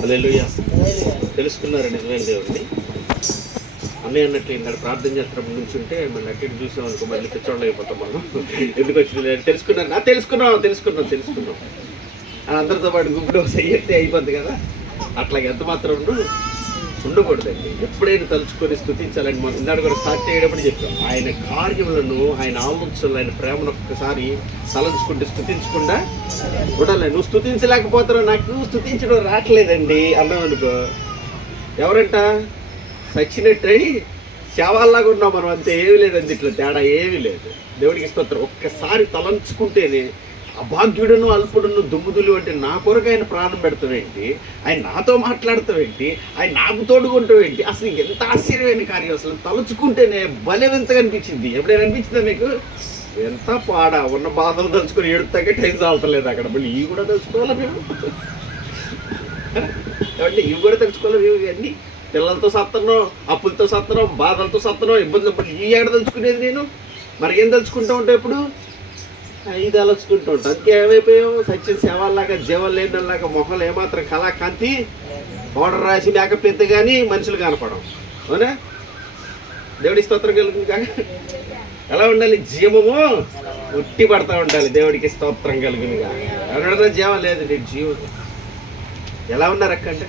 హల్లెలూయా. తెలుసుకున్నారా నిజమైన దేవుడిని? అన్నయ్య అన్నట్లు ఇందాక ప్రార్థన చేస్తున్నప్పుడు నుంచి ఉంటే మళ్ళీ అటు ఇటు చూసాం అనుకో మళ్ళీ పిచ్చోళ్ళు అయిపోతాం మనం. ఎందుకు వచ్చింది తెలుసుకున్నారు. తెలుసుకున్నాం అందరితో పాటు గుంపులో సయ్యత్తే అయిపోద్ది కదా. అట్లాగే ఎంత మాత్రం ఉండకూడదండి. ఎప్పుడైనా తలుచుకొని స్తుతించాలని మనం ఇందాక కూడా స్టార్ట్ చేయడం చెప్పాం. ఆయన కార్యములను, ఆయన ఆలోచనలు, ఆయన ప్రేమను ఒక్కసారి తలంచుకుంటే స్తుతించకుండా ఉండాలి. నువ్వు స్తుతించలేకపోతున్నావు, నాకు స్తుతించడం రావట్లేదండి అన్నావు అనుకో, ఎవరంట సచ్చినట్టయి శవాల్లాగా ఉన్నాం మనం. అంతే, ఏమీ లేదండి, ఇట్లా తేడా ఏమీ లేదు. దేవుడికి స్తోత్రం. ఒక్కసారి తలంచుకుంటేనే అభాగ్యుడును అల్పుడును దుమ్ముదులు అంటే నా కొరకు ఆయన ప్రాణం పెడతావేంటి, ఆయన నాతో మాట్లాడతావేంటి, ఆయన నాకు తోడుకుంటావేంటి, అసలు ఎంత ఆశ్చర్యమైన కార్యం. అసలు తలుచుకుంటేనే భలే వింతగా అనిపించింది. ఎప్పుడైనా అనిపించిందా మీకు? ఎంత పాడా ఉన్న బాధలు తలుచుకొని ఏడుతాకే టైం చాలతలేదు అక్కడ. మళ్ళీ ఇవి కూడా తెలుసుకోవాలా మేము? కాబట్టి ఇవి కూడా తెలుసుకోవాలి మేము. ఇవన్నీ పిల్లలతో సత్తనం, అప్పులతో సత్తనం, బాధలతో సత్తనం, ఇబ్బందులు ఈ ఏడ తలుచుకునేది నేను. మరికేం తలుచుకుంటూ ఉంటావు? ఇప్పుడు ఇది తలుచుకుంటూ ఉంటాం. అందుకే ఏమైపోయావు? సచిన సేవల్లాగా, జీవం లేనిలాగా, మొహలు ఏమాత్రం కళాకాంతి పౌడర్ రాసి మేకప్ ఎత్తు కానీ మనుషులు కనపడం. అవునా? దేవుడి స్తోత్రం కలుగుతుంది. కాక ఎలా ఉండాలి? జీవము ఉట్టి పడతా ఉండాలి. దేవుడికి స్తోత్రం కలుగునిగా. ఎవరైనా జీవం లేదు, నీకు జీవం ఎలా ఉన్నారు అక్క అంటే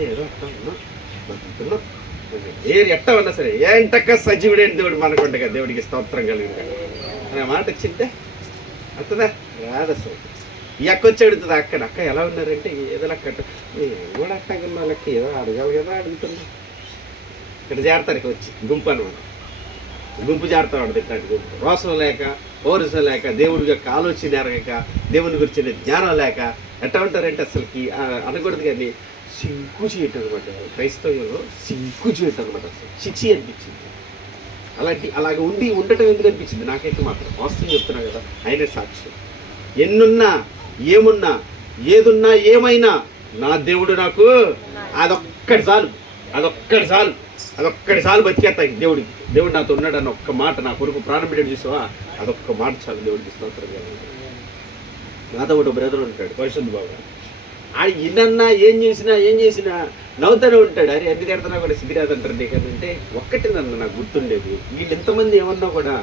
ఏదో అట్ట ఉన్నా ఎట్ట ఉన్నా సరే ఏంటక్క సజీవుడేంటి దేవుడు మనకుండగా. దేవుడికి స్తోత్రం కలుగునిగా అనే మాట వచ్చింటే అత్తదా రాదు. అసలు ఈ అక్క వచ్చి అడుగుతుంది, అక్క ఎలా ఉన్నారంటే ఏదో లెక్క కూడా అట్టగా లెక్క ఏదో అడగాలి కదా అడుగుతున్నా. ఇక్కడ చేరతారు, ఇక్కడ వచ్చి గుంపు అనమాట. గుంపు చేరుతా ఉంటుంది. ఇట్లాంటి గుంపు రోసం లేక, పౌరుషం లేక, దేవుడి యొక్క ఆలోచన ఎరగక, దేవుని గురించి జ్ఞానం లేక ఎట్లా ఉంటారంటే అసలుకి అనకూడదు కానీ సింకు చేయటం అనమాట. క్రైస్తవ్యంలో సింకు చేయటం అనమాట. అసలు చిచి అనిపించింది. అలాగ ఉండటం ఎందుకు అనిపించింది నాకైతే మాత్రం. వాస్తవం చెప్తున్నా కదా, ఆయనే సాక్ష్యం. ఎన్నున్నా, ఏమున్నా, ఏదున్నా, ఏమైనా నా దేవుడు నాకు అదొక్కటి చాలు బతికేస్తాయి. దేవుడు నాతో ఉన్నాడు అన్న ఒక్క మాట, నా కొరకు ప్రాణం పెట్టాడు చూసావా, అదొక్క మాట చాలు. దేవుడికి స్తోత్రం. నాతో ఒకటి బ్రదర్ ఉంటాడు, పరిశుద్ధ బాబు. ఆయన ఇన్నన్నా ఏం చేసినా నవ్వుతూనే ఉంటాడు. అరే అన్ని తిడుతున్నా కూడా సిద్ధిరాదంటారు నీకంటే ఒక్కటి నన్ను నాకు గుర్తుండేది, వీళ్ళు ఎంతమంది ఏమన్నా కూడా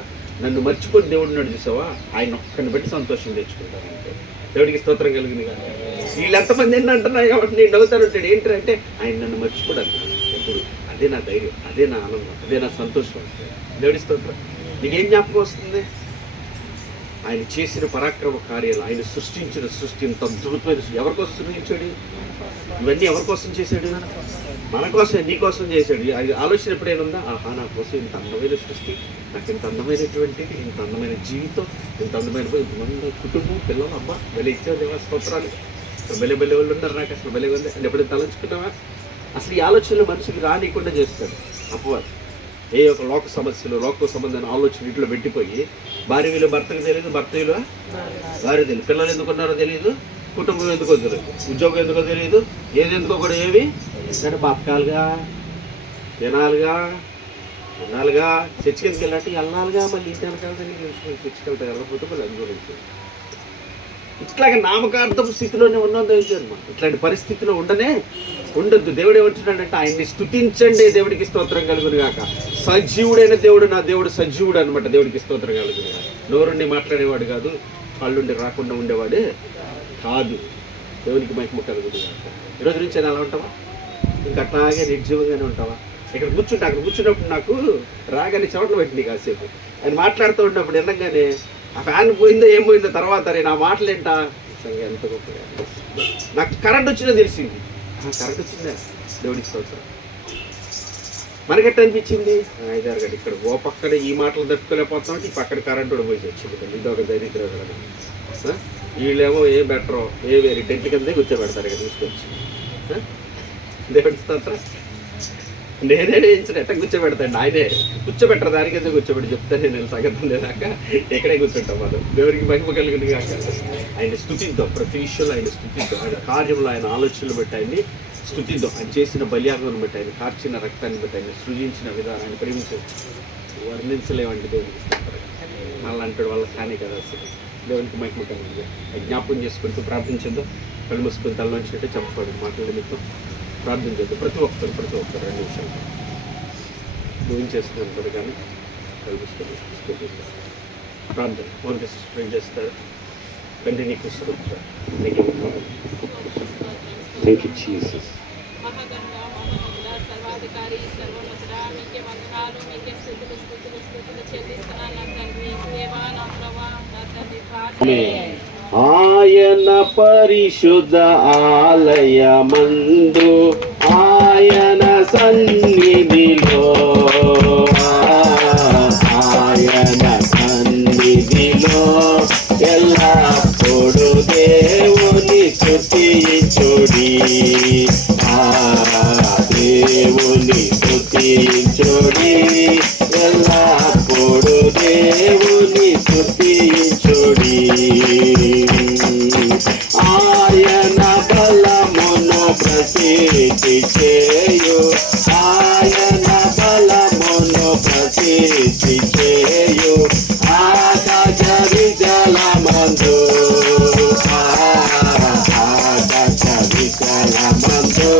నన్ను మర్చిపోయి దేవుడు ఉన్నాడు చూసావా, ఆయన ఒక్కడిని బట్టి సంతోషం తెచ్చుకుంటానంటే. దేవుడికి స్తోత్రం కలిగింది కానీ వీళ్ళు ఎంతమంది ఎన్ని అంటున్నా కాబట్టి నేను నవ్వుతాను ఉంటాడు. ఏంటంటే ఆయన నన్ను మర్చిపోడాను ఎప్పుడు. అదే నా ధైర్యం, అదే నా ఆనందం, అదే నా సంతోషం. దేవుడి స్తోత్రం. నీకేం జ్ఞాపకం వస్తుంది? ఆయన చేసిన పరాక్రమ కార్యాలు, ఆయన సృష్టించిన సృష్టి ఇంత అద్భుతమైన. ఎవరి కోసం సృష్టించాడు ఇవన్నీ? ఎవరి కోసం చేశాడు? మన కోసం, నీ కోసం చేశాడు. అది ఆలోచన ఎప్పుడైనా ఆహా, నా కోసం ఇంత అందమైన సృష్టి, నాకు ఇంత అందమైనటువంటిది, ఇంత అందమైన జీవితం, ఇంత అందమైన ఇంతమంది కుటుంబం, పిల్లలు, అమ్మ వెళ్ళి ఇచ్చారు దేవా స్తోత్రాలు. బెల్లె వాళ్ళు ఉన్నారు నాకు అసలు బెల్లె ఉంది అని ఎప్పుడైనా తలంచుకున్నావా? అసలు ఈ ఆలోచనలు మనుషులు రానికుండా చేస్తాడు అపవాది. ఏ ఒక లోక సమస్యలు, లోక సంబంధమైన ఆలోచన ఇంట్లో పెట్టిపోయి భార్య విలువ భర్తకు తెలియదు, భర్త విలువ భార్య తెలియదు, పిల్లలు ఎందుకున్నారో తెలియదు, కుటుంబం ఎందుకో తెలియదు, ఉద్యోగం ఎందుకో తెలియదు, ఏది ఎందుకో కూడా ఏవి అంటే బతకాలుగా, తినాలిగా, ఉండాలిగా, చర్చికి ఎందుకు వెళ్ళాలంటే వెళ్ళాలిగా, మళ్ళీ ఇంటి వెనకాలని చర్చికి వెళ్తారు, వెళ్ళకపోతే మళ్ళీ అనుకోవచ్చు. ఇట్లాగే నామకార్థపు స్థితిలోనే ఉన్నది అనమాట. ఇట్లాంటి పరిస్థితిలో ఉండొద్దు. దేవుడు ఏమంటున్నాడంటే ఆయన్ని స్తుతించండి, దేవుడికి స్తోత్రం కలుగును గాక. సజీవుడైన దేవుడు, నా దేవుడు సజీవుడు అనమాట. దేవుడికి స్తోత్రం కలుగును గాక. నోరుండి మాట్లాడేవాడు కాదు, కళ్ళుండి రాకుండా ఉండేవాడు కాదు. దేవునికి మహిమ కలుగును గాక. ఈరోజు నుంచి నేను అలా ఉంటావా? ఇంకా అట్లాగే నిర్జీవంగానే ఉంటావా? ఇక్కడ కూర్చున్నప్పుడు నాకు రాగానే చెమటలు పెట్టింది కాసేపు. ఆయన మాట్లాడుతూ ఉన్నప్పుడు వినగానే ఆ ఫ్యాన్ పోయిందో ఏం పోయిందో తర్వాత నా మాటలు ఏంటా ఎంత గొప్పగా. నాకు కరెంట్ వచ్చినా తెలిసింది. కరెంట్ వచ్చిందా? దేవుడికి స్తోత్రం. మనకెట్ట అనిపించింది? 5-6 గంటలు ఇక్కడ ఓ పక్కన ఈ మాటలు తట్టుకోలేకపోతామంటే ఈ పక్కన కరెంట్ కూడా పోయి వచ్చింది. ఇదొక దరిద్రం. వీళ్ళేమో ఏ బెటరో ఏ వేరే టెంట్ కిందే కూర్చోబెడతారు ఇక్కడ తీసుకొచ్చి. దేవుడికి స్తోత్రం. నేనే వేయించిన ఎట్ట కూర్చోబెడతాండి, ఆయనే కూర్చోబెట్టరు. దానికైతే కూర్చోబెట్టి చెప్తాను నేను సంగతం లేదాక ఇక్కడే కూర్చుంటాం మనం. దేవుడికి మహిమ కలిగింది కాక. ఆయన స్తుతిద్దాం, ప్రతి విషయంలో ఆయన స్తుతిద్దాం. ఆయన కార్యంలో, ఆయన ఆలోచనలు బట్టి ఆయన్ని స్తుతిద్దాం. ఆయన చేసిన బలియాగం బట్టి, ఆయన కార్చిన రక్తాన్ని బట్టి, ఆయన సృజించిన విధానం, ఆయన ప్రేమించే వర్ణించలేవండి. దేవుడికి స్తోత్రం. మళ్ళీ అంటాడు వాళ్ళ కానీ కదా అసలు దేవునికి మహిమ కలిగింది. జ్ఞాపకం చేసుకుంటూ ప్రార్థించద్దు. కళ్ళు మూసుకుని తలలోంచినట్టే చెప్పకూడదు. మాటల నిమిత్తం ప్రార్థన చేద్దాం. ప్రతి ఒక్కరు 2 నిమిషాలు ఊహించేసుకుంటారు. కానీ కళ్ళు మూసుకొని ప్రార్థన మౌనిక స్ప్రెండ్ చేస్తారు. తండ్రి నీకు స్తోత్రం. Thank you Jesus. సర్వాధికారి సర్వోన్నతుడా మీకే వందనాలు, మీకే స్తుతులు చెల్లిస్తున్నాను తండ్రి. దేవా నా ప్రభువా నా తండ్రి. ఆయన పరిశుద్ధ ఆలయమందు ఆయన సన్నిధిలో ఎల్లప్పుడు దేవుని స్తుతించుడి, దేవుని స్తుతించుడి, ఎల్లప్పుడు దేవుని స్తుతించుడి. ఆయన బలమును ప్రసిద్ధి చేయు, ఆయన బలమును ప్రసిద్ధి చేయు, ఆకాశ విశాలమందు, ఆకాశ విశాలమందు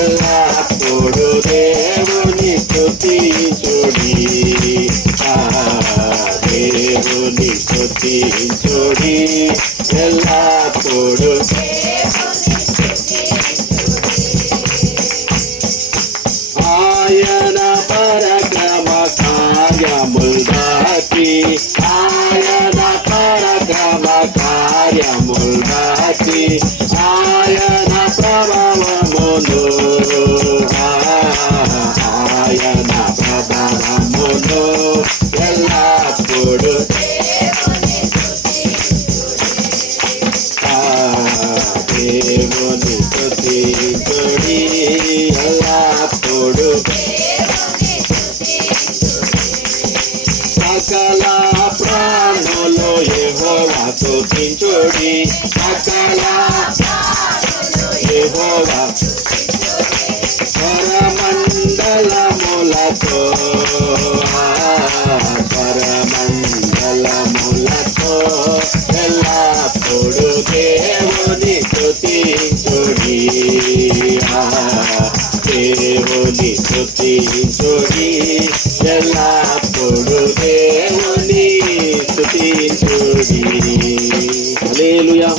ఎల్లప్పుడు దేవుని స్తుతించుడి, దేవుని స్తుతించుడి, ఎల్లప్పుడు ఆయన పరక్రమ కార్యముల్ దాటి, ఆయన పరక్రమ కార్యముల్ దాటి, ఆయన ప్రభావమును, ఆయన ప్రభావమును ఎల్లప్పుడు దేవుని స్తుతించుడి, ఎల్లప్పుడు సకల ప్రాణులు యెహోవా స్తుతించుడి, సకల యెహోవా స్వరమండలములతో, స్వరమండలములతో ఎల్లప్పుడు దేవుని స్తుతించుడి, దేవుని స్తుతించుడి, ఎల్లప్పుడు దేవుని స్తుతించుడి. హల్లెలూయా.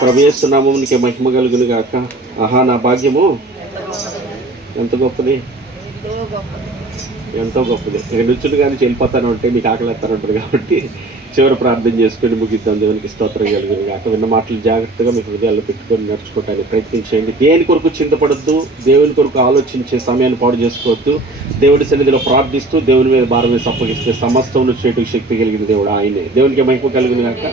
ప్రభు యేసు నామమునకే మహిమ కలుగును గాక. ఆహా నా భాగ్యము ఎంత గొప్పది, ఎంతో గొప్పది. ఇక నుంచులు కానీ వెళ్ళిపోతాను అంటే మీకు ఆకలిస్తానంటారు. కాబట్టి చివరి ప్రార్థన చేసుకొని ముగిద్దాం. దేవునికి స్తోత్రం కలుగును గాక. విన్న మాటలు జాగ్రత్తగా మీ హృదయాల్లో పెట్టుకొని నడుచుకోవడానికి ప్రయత్నించండి. దేని కొరకు చింతపడద్దు, దేవుని కొరకు ఆలోచించే సమయాన్ని పాడు చేసుకోవద్దు. దేవుడి సన్నిధిలో ప్రార్థిస్తూ దేవుని మీద భారం వేసి అప్పగిస్తే సమస్తం చేయటకు శక్తి కలిగిన దేవుడు ఆయనే. దేవునికి మహిమ కలుగును గాక.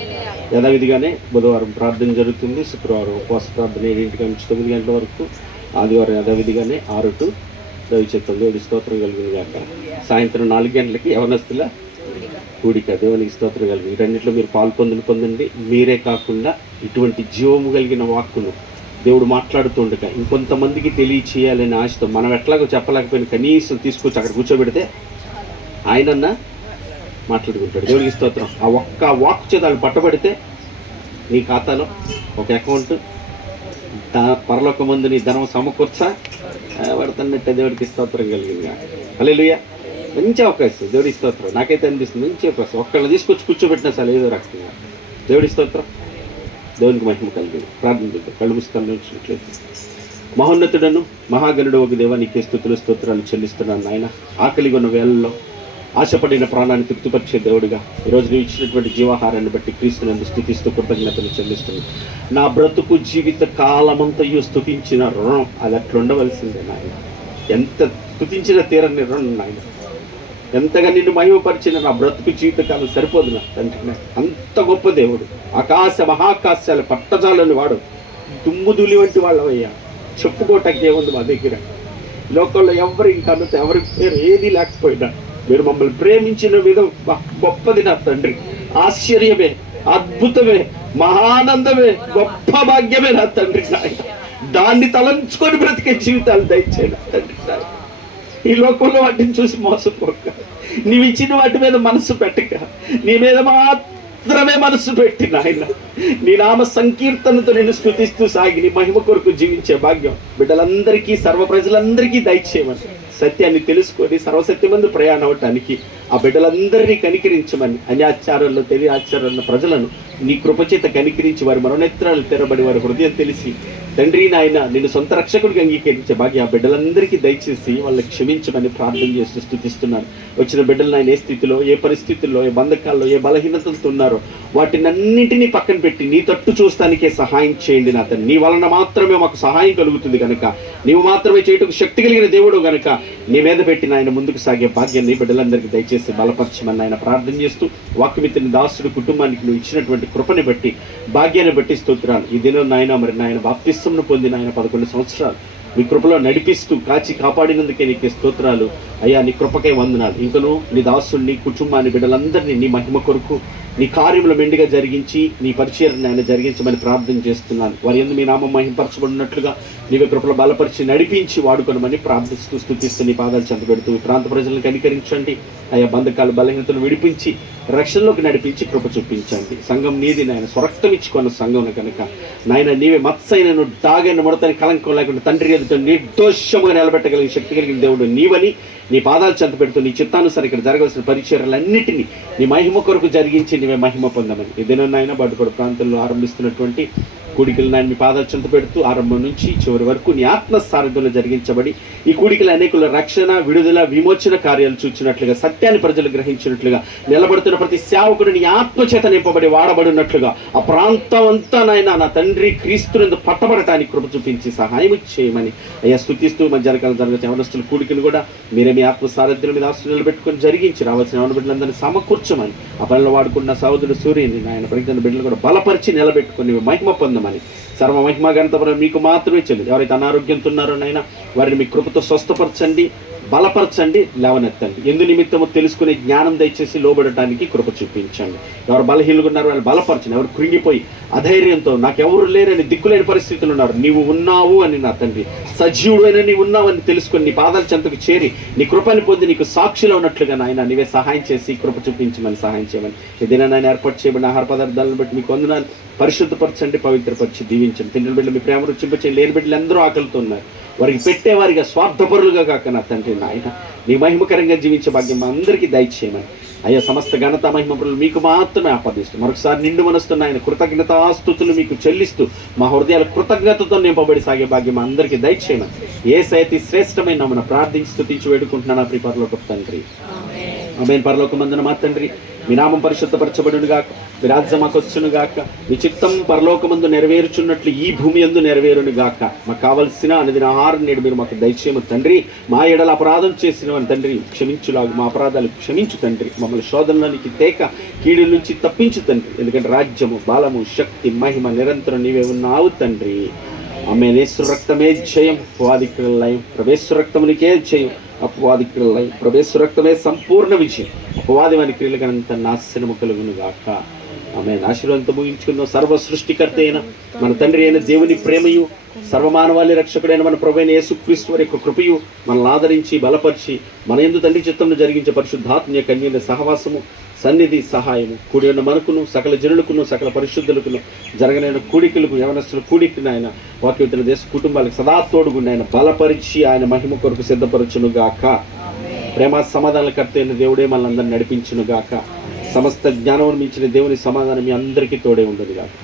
యథావిధిగానే బుధవారం ప్రార్థన జరుగుతుంది, శుక్రవారం ఉపవాస ప్రార్థన 7 నుంచి 9 గంటల వరకు, ఆదివారం యథావిధిగానే 6 to 9 దేవుడి స్తోత్రం కలుగును గాక. సాయంత్రం 4 గంటలకి యవనస్తుల కూడిక. దేవునికి స్తోత్రం కలిగి వీటన్నిటిలో మీరు పొందండి. మీరే కాకుండా ఇటువంటి జీవము కలిగిన వాక్కును దేవుడు మాట్లాడుతుండగా ఇంకొంతమందికి తెలియచేయాలనే ఆశతో మనం ఎట్లాగో చెప్పలేకపోయినా కనీసం తీసుకొచ్చి అక్కడ కూర్చోబెడితే ఆయనన్నా మాట్లాడుకుంటాడు. దేవునికి స్తోత్రం. ఆ ఒక్క వాక్ చేతాలు పట్టబడితే నీ ఖాతాలో ఒక అకౌంట్ పరలోక ముందు నీ ధనం సమకూర్చా పడుతున్నట్టే. దేవుడికి స్తోత్రం కలిగిందిగా. హల్లెలూయా. మంచి అవకాశం. దేవుడి స్తోత్రం. నాకైతే అనిపిస్తుంది మంచి అవకాశం. ఒక్కళ్ళు తీసుకొచ్చి కూర్చోబెట్టినా సార్ ఏదో రకంగా. దేవుడి స్తోత్రం. దేవునికి మహిమ కలిగింది. ప్రార్థన కళ్ళు మూసుకొని ఉంచినట్లయితే. మహోన్నతుడను మహాగణుడు ఒక దేవా నీకే స్తుతులు స్తోత్రాలు చెల్లిస్తున్నాను నాయన. ఆకలిగా ఉన్న వేళల్లో ఆశపడిన ప్రాణాన్ని తృప్తిపరిచే దేవుడిగా ఈరోజు నువ్వు ఇచ్చినటువంటి జీవాహారాన్ని బట్టి క్రీస్తునందు స్తుతిస్తూ కృతజ్ఞతలు చెల్లిస్తున్నాను. నా బ్రతుకు జీవిత కాలమంతయు స్తుతించిన రుణం అది అట్లా ఉండవలసిందే నాయన. ఎంత స్తుతించిన తీరని రుణం నాయన. ఎంతగా నిన్ను మహిమపరిచిన నా బ్రతుకు జీవితకాలం సరిపోదు నా తండ్రి. అంత గొప్ప దేవుడు. ఆకాశ మహాకాశాలు పట్టజాలని వాడు. దుమ్ముధూళి వంటి వాళ్ళవయ్యా. చెప్పుకోవటానికి ఏముంది మా దగ్గర. లోకంలో ఎవరు ఇంకా ఎవరి పేరు ఏది లేకపోయినా మీరు మమ్మల్ని ప్రేమించిన విధం గొప్పది నా తండ్రి. ఆశ్చర్యమే, అద్భుతమే, మహానందమే, గొప్ప భాగ్యమే నా తండ్రి నాయన. దాన్ని తలంచుకొని బ్రతికే జీవితాలు దయచేయండి తండ్రి నాయన. ఈ లోకంలో వాటిని చూసి మోసపోక, నీవు ఇచ్చిన వాటి మీద మనసు పెట్టక, నీ మీద మాత్రమే మనసు పెట్టి నాయన నీ నామ సంకీర్తనతో నేను స్తుతిస్తూ సాగి నీ మహిమ కొరకు జీవించే భాగ్యం బిడ్డలందరికీ సర్వ ప్రజలందరికీ దయచేయమని, సత్యాన్ని తెలుసుకొని సర్వసత్యమందు ప్రయాణం అవటానికి ఆ బిడ్డలందరినీ కనికరించమని, అన్యాచారాల్లో తెలియ ఆచారాల ప్రజలను నీ కృపచేత కనికరించి వారి మనోనేత్రాలు తెరబడి వారి హృదయం తెలిసి తండ్రి నాయన నిన్ను సొంత రక్షకుడికి అంగీకరించే భాగ్య ఆ బిడ్డలందరికీ దయచేసి వాళ్ళని క్షమించమని ప్రార్థన చేస్తూ స్తుతిస్తున్నాను. వచ్చిన బిడ్డలు ఆయన ఏ స్థితిలో, ఏ పరిస్థితుల్లో, ఏ బంధకాల్లో, ఏ బలహీనతలతో ఉన్నారో వాటినన్నింటినీ పక్కన పెట్టి నీ తట్టు చూస్తానికే సహాయం చేయండి నా తండ్రి. నీ వలన మాత్రమే మాకు సహాయం కలుగుతుంది కనుక, నీవు మాత్రమే చేయటకు శక్తి కలిగిన దేవుడు కనుక నీ మీద పెట్టి ఆయన ముందుకు సాగే భాగ్యాన్ని బిడ్డలందరికీ దయచేసి బలపరచమని ఆయన ప్రార్థన చేస్తూ వాక్యమిత్రుని దాసుడు కుటుంబానికి నువ్వు ఇచ్చినటువంటి కృపని బట్టి భాగ్యాన్ని బట్టి స్తోత్రాలు. ఈ దినం నాయన మరి నాయన బాప్తిస్మను పొందిన ఆయన 11 సంవత్సరాలు నీ కృపలో నడిపిస్తూ కాచి కాపాడినందుకే నీకే స్తోత్రాలు అయ్యా. నీ కృపకై వందనాలు. ఇంకను నీ దాసుని కుటుంబాన్ని బిడ్డలందరినీ నీ మహిమ కొరకు నీ కార్యములు మెండుగా జరిగించి నీ పరిచయాన్ని ఆయన జరిగించమని ప్రార్థన చేస్తున్నాను. వారి యందు మీ నామం మహింపరచబడినట్లుగా నీవే కృపలో బలపరిచి నడిపించి వాడుకొనమని ప్రార్థిస్తూ స్తుతిస్తూ నీ పాదాలు చెంత పెడుతూ ఈ ప్రాంత ప్రజలను కనికరించండి అయ్యా. బంధకాలు బలహీనతలు విడిపించి రక్షణలోకి నడిపించి కృప చూపించండి. సంఘం నీది నాయన, స్వరక్తం ఇచ్చుకున్న సంఘం కనుక నాయన నీవే మత్సైనను డాగైన ముడతని కలంకం లేకుండా తండ్రి ఎదుట నిర్దోషముగా నిలబెట్టగలిగిన శక్తి కలిగిన దేవుడు నీవని నీ పాదాలు చెంత పెడుతూ నీ చిత్తానుసారం ఇక్కడ జరగవలసిన పరిచర్యలన్నింటినీ నీ మహిమ కొరకు జరిగించి నీవే మహిమ పొందమని ఏదైనా నాయన బాటుకోడు ప్రాంతంలో ఆరంభిస్తున్నటువంటి కూడికలు నాయన మీ పాదాలు చెంత పెడుతూ ఆరంభం నుంచి చివరి వరకు నీ ఆత్మ సారథ్యంలో జరిగించబడి ఈ కూడికలు అనేకుల రక్షణ, విడుదల, విమోచన కార్యాలు చూచినట్లుగా, సత్యాన్ని ప్రజలు గ్రహించినట్లుగా, నిలబడుతున్న ప్రతి సేవకుడు నీ ఆత్మచేత నింపబడి వాడబడినట్లుగా ఆ ప్రాంతం అంతా నాయన నా తండ్రి క్రీస్తునందు పట్టబడటానికి కృప చూపించి సహాయం చేయమని అయ్యా స్తుతిస్తూ మధ్యాహ్నకాలం జరగచ్చు యవనస్తుల కూడికలు కూడా మీరే మీ ఆత్మ సారథ్యం మీద ఆస్తులు నిలబెట్టుకొని జరిగించి రావాల్సిన యవన బిడ్డలందరినీ సమకూర్చమని ఆ పనిలో వాడుకున్న సహోదరుడు సూర్యుని నాయన పరిజ్ఞాన బిడ్డలు కూడా బలపరిచి నిలబెట్టుకొని మహిమ పొందమని, సర్వ మహిమ ఘనత మీకు మాత్రమే చెల్లి. ఎవరైతే అనారోగ్యంతో ఉన్నారో నైనా వారిని మీ కృపతో స్వస్థపరచండి, బలపరచండి, లేవనెత్తండి. ఎందు నిమిత్తము తెలుసుకునే జ్ఞానం దయచేసి లోబడటానికి కృప చూపించండి. ఎవరు బలహీనంగా ఉన్నారో వాళ్ళు బలపరచండి. ఎవరు కృంగిపోయి అధైర్యంతో నాకెవరు లేరని దిక్కులేని పరిస్థితులు ఉన్నారు, నీవు ఉన్నావు అని నా తండ్రి, సజీవుడైన నీవు ఉన్నావని తెలుసుకొని నీ పాదాల చెంతకు చేరి నీ కృపని పొంది నీకు సాక్షిలో ఉన్నట్లుగా నాయన నీవే సహాయం చేసి కృప చూపించమని సహాయం చేయమని ఏదైనా నాయన ఏర్పాటు చేయబడిన ఆహార పదార్థాలను బట్టి మీకు వందనాలు. పరిశుద్ధపరచండి, పవిత్రపరిచి దీవించండి. తిండి బిడ్డలు మీ ప్రేమ రుచింపచేయండి. లేని బిడ్డలు అందరూ ఆకలితో ఉన్నారు, వారికి పెట్టేవారిగా స్వార్థపరులుగా కాక నా తండ్రి నాయన నీ మహిమకరంగా జీవించే భాగ్యం మా అందరికీ దయచేయమని అయ్యా. సమస్త ఘనత మహిమలు మీకు మాత్రమే ఆపాదిస్తూ మరొకసారి నిండు మనస్తున్న ఆయన కృతజ్ఞతాస్తుతులు మీకు చెల్లిస్తూ మా హృదయాలు కృతజ్ఞతతో నింపబడి సాగే భాగ్యం అందరికీ దయచేయమని యేసయ్య శ్రేష్టమైన నామమున ప్రార్థించి స్తుతించి వేడుకుంటున్నాను నా ప్రియ పరలోకపు తండ్రి. ఆమేన్. పరలోకమందున మా తండ్రి మీ నామం పరిశుద్ధపరచబడును గాక, మీ రాజ్యం మాకు వచ్చును గాక, మీ చిత్తం పరలోకమందు నెరవేరుచున్నట్లు ఈ భూమి యందు నెరవేరును గాక. మాకు కావలసిన అనుదిన ఆహారం నేడు మీరు మాకు దయచేయము తండ్రి. మా ఎడల అపరాధం చేసిన తండ్రి క్షమించులాగు, మా అపరాధాలు క్షమించు తండ్రి. మమ్మల్ని శోధనలోనికి తేక కీడు నుంచి తప్పించు తండ్రి. ఎందుకంటే రాజ్యము, బలము, శక్తి, మహిమ నిరంతరం నీవే ఉన్నావు తండ్రి. ఆమేన్. యేసు రక్తమే జయం, అపవాదికుల లయం. ప్రవేశ రక్తమునికే జయం, అపవాదికుల లయం. ప్రవేశ రక్తమే సంపూర్ణ విజయం. అపవాది వాని క్రియలకంత నాశనము కలుగును గాక. ఆమేన్. ఆశీర్వాదంతో ముగించుకుందాం. సర్వ సృష్టికర్త అయిన మన తండ్రి అయిన దేవుని ప్రేమయు, సర్వమానవాళి రక్షకుడైన మన ప్రభువైన యేసుక్రీస్తు వారి యొక్క కృపయు మనల్ని ఆదరించి బలపరిచి మన యందు తండ్రి చిత్తమును జరిగించే పరిశుద్ధాత్మ కన్యల సహవాసము, సన్నిధి, సహాయము కూడి ఉన్న మనకును సకల జనులకును సకల పరిశుద్ధులకును జరగనైన కూడికలకు యవనస్తుల కూడికను ఆయన వాక్యవిత్తన దేశ కుటుంబాలకు సదా తోడుగుండి ఆయన బలపరిచి ఆయన మహిమ కొరకు సిద్ధపరచును గాక. ప్రేమ సమాధానాల కర్త అయిన దేవుడే మనల్ని అందరినీ నడిపించును గాక. సమస్త జ్ఞానం మించిన దేవుని సమాధానం మీ అందరికీ తోడే ఉండదు గాక.